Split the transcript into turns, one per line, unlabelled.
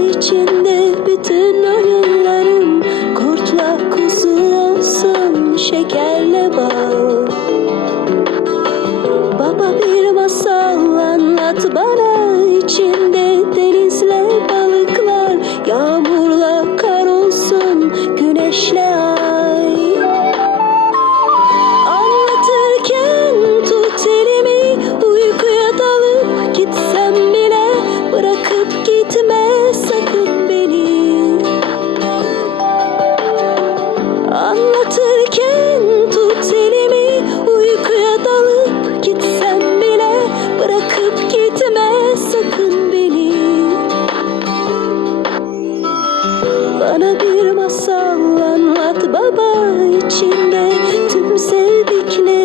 içinde bütün oyunlarım Kurtla kuzu olsun şekerle bal. Baba bir masal anlat bana içinde denizle balıklar Yağmurla kar olsun güneşle ay. Anlatırken tut elimi uykuya dalıp gitsem bile Bırakıp gitme Bana bir masal anlat baba içinde. Tüm sevdikleri